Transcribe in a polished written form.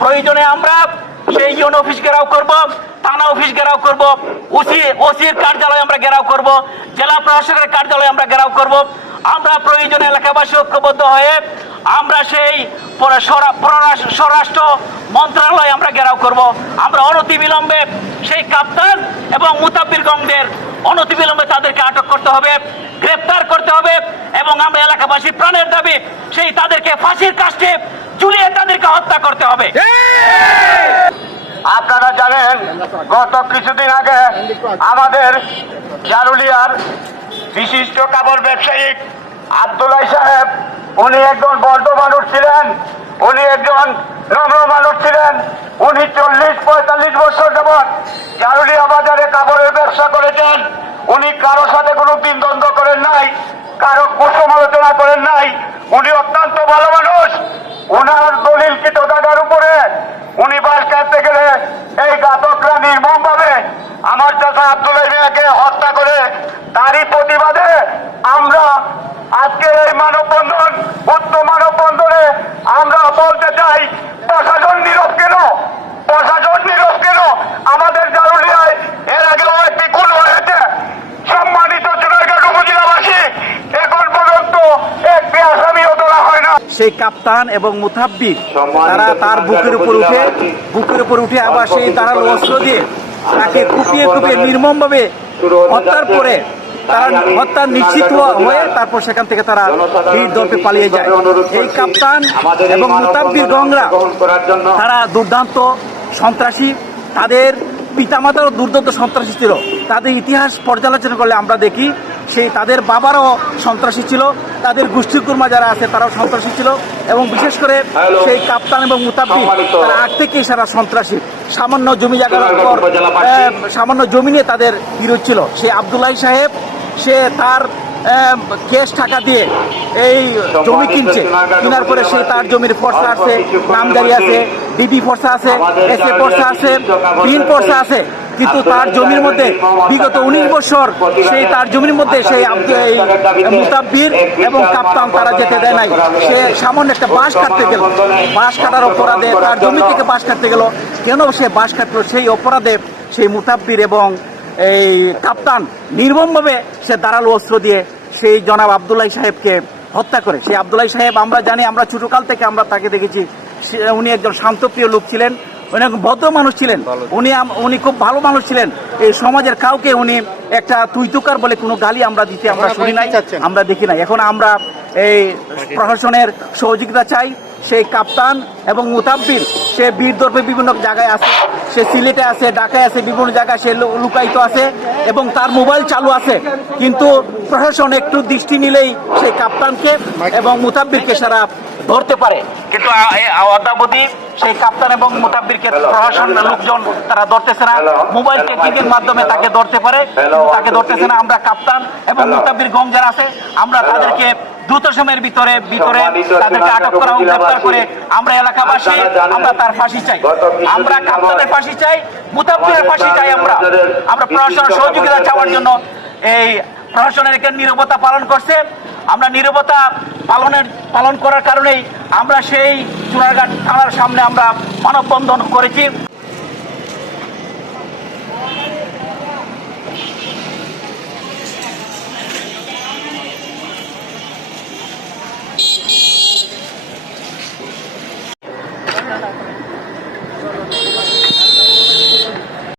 প্রয়োজনে আমরা সেই ইউনো অফিস ঘেরাও করব, থানা অফিস ঘেরাও করব, ওসির কার্যালয় আমরা ঘেরাও করব, জেলা প্রশাসকের কার্যালয় আমরা ঘেরাও করব। আমরা প্রয়োজনে এলাকাবাসী ঐক্যবদ্ধ হয়ে আমরা সেই স্বরাষ্ট্র মন্ত্রণালয় আমরা ঘেরাও করব। আমরা অনতিবিলম্বে সেই কাপ্তান এবং মুতাব্বির গংদের অনতিবিলম্বে তাদেরকে আটক করতে হবে, গ্রেপ্তার করতে হবে এবং আমরা এলাকাবাসীর প্রাণের দাবি সেই তাদেরকে ফাঁসির কাস্টে ঝুলিয়ে তাদেরকে হত্যা করতে হবে। আপনারা জানেন গত কিছুদিন আগে আমাদের জারুলিয়ার বিশিষ্ট কাপড় ব্যবসায়ী আব্দুল্লাহ সাহেব, উনি একজন বদ্ধ মানুষ ছিলেন, উনি একজন নম্র মানুষ ছিলেন। উনি 40-45 বছর যাবৎ জারুলিয়া বাজারে কাপড়ের ব্যবসা করেছেন। উনি কারো সাথে কোনো দিন দ্বন্দ্ব করেন নাই, কারো কুসমালোচনা করেন নাই। উনি অত্যন্ত ভালো মানুষ। উনার দলিলকৃত জায়গার উপরে উনি বাস কাটতে গেলে এই ঘাতকরা নির্মম ভাবে আমার চাচা আব্দুল্লাহ মিয়াকে হত্যা করে, তারই প্রতিবাদে আমরা আজকের এই মানববন্ধন, উত্তম মানববন্ধনে আমরা বলতে চাই, প্রশাসন নীরব কেন? প্রশাসন নীরব কেন? আমাদের জারুলিয়ায় এর আগেও একটি খুন হয়েছে। সম্মানিত চুনারঘাট উপজেলাবাসী, এখন পর্যন্ত একটি আসামিও ধরা হয় না। সেই কাপ্তান এবং মুতাব্বির তারা তার বুকের উপর উঠে আবার সেই ধারালো অস্ত্র দিয়ে তাকে কুপিয়ে নির্মমভাবে হত্যার পরে তারা হত্যা নিশ্চিত হয়ে তারপর সেখান থেকে তারা ভিড় দর্পে পালিয়ে যায়। এই কাপ্তান এবং মুতাব্বির গংরা তারা দুর্দান্ত সন্ত্রাসী, তাদের পিতামাতারও দুর্দান্ত সন্ত্রাসী ছিল। তাদের ইতিহাস পর্যালোচনা করলে আমরা দেখি সেই তাদের বাবারও সন্ত্রাসী ছিল, তাদের গোষ্ঠীকুর্মা যারা আছে তারাও সন্ত্রাসী ছিল এবং বিশেষ করে সেই কাপ্তান এবং মুতাব্বির তারা আগ থেকেই সারা সন্ত্রাসী। সামান্য জমি জায়গার উপর সামান্য জমি নিয়ে তাদের বিরোধ ছিল। সেই আব্দুল্লাহ সাহেব সে তার ক্যাশ টাকা দিয়ে এই জমি কিনছে, কেনার পরে সে তার জমির ফর্সা আছে, নামজারি আছে, ডিবি ফর্সা আছে, এসএ ফর্সা আছে, গ্রিন ফর্সা আছে, কিন্তু তার জমির মধ্যে বিগত 19 বছর সেই তার জমির মধ্যে সেই মুতাব্বির এবং কাপ্তান তারা যেতে দেয় নাই। সে সামান্য একটা বাঁশ কাটতে গেল, বাঁশ কাটার অপরাধে তার জমি থেকে বাঁশ কাটতে গেল। কেন সে বাঁশ কাটলো? সেই অপরাধে সেই মুতাব্বির এবং এই কাপ্তান নির্মমভাবে সে ধারালো অস্ত্র দিয়ে সেই জনাব আব্দুল্লাহ সাহেবকে হত্যা করে। সেই আব্দুল্লাহ সাহেব আমরা জানি, আমরা ছোটকাল থেকে আমরা তাকে দেখেছি, উনি একজন শান্তপ্রিয় লোক ছিলেন, উনি একজন ভদ্র মানুষ ছিলেন, উনি খুব ভালো মানুষ ছিলেন। এই সমাজের কাউকে উনি একটা তুইতুকার বলে কোনো গালি আমরা দিতে আমরা শুনি নাই, আমরা দেখি নাই। এখন আমরা এই প্রশাসনের সহযোগিতা চাই। সেই কাপ্তান এবং মুতাব্বির সে বীর দর্পে বিভিন্ন জায়গায় আছে, সে সিলেটে আছে, ঢাকায় আছে, বিভিন্ন জায়গায় সে লুকায়িত আছে এবং তার মোবাইল চালু আছে, কিন্তু প্রশাসন একটু দৃষ্টি নিলেই সেই কাপ্তানকে এবং মুতাব্বিরকে সারা ধরতে পারে। কিন্তু অদ্যাবধি সেই কাপ্তান এবং মুতাব্বিরকে প্রশাসন লোকজন তারা ধরতেছে না। মোবাইল টেকনিকের মাধ্যমে তাকে ধরতে পারে, তাকে ধরতেছে না। আমরা কাপ্তান এবং মুতাব্বির গং যারা আছে আমরা তাদেরকে দ্রুত সময়ের ভিতরে তাদেরকে আটক করা ও গ্রেপ্তার করে আমরা এলাকাবাসী আমরা তার ফাঁসি চাই। আমরা কাপ্তানের ফাঁসি চাই, মুতাব্বিরের ফাঁসি চাই। আমরা প্রশাসনের সহযোগিতা চাওয়ার জন্য এই প্রশাসনের এখানে নীরবতা পালন করছে। আমরা নীরবতা পালন করার কারণেই আমরা সেই চুনারঘাট থানার সামনে আমরা মানববন্ধন করেছি।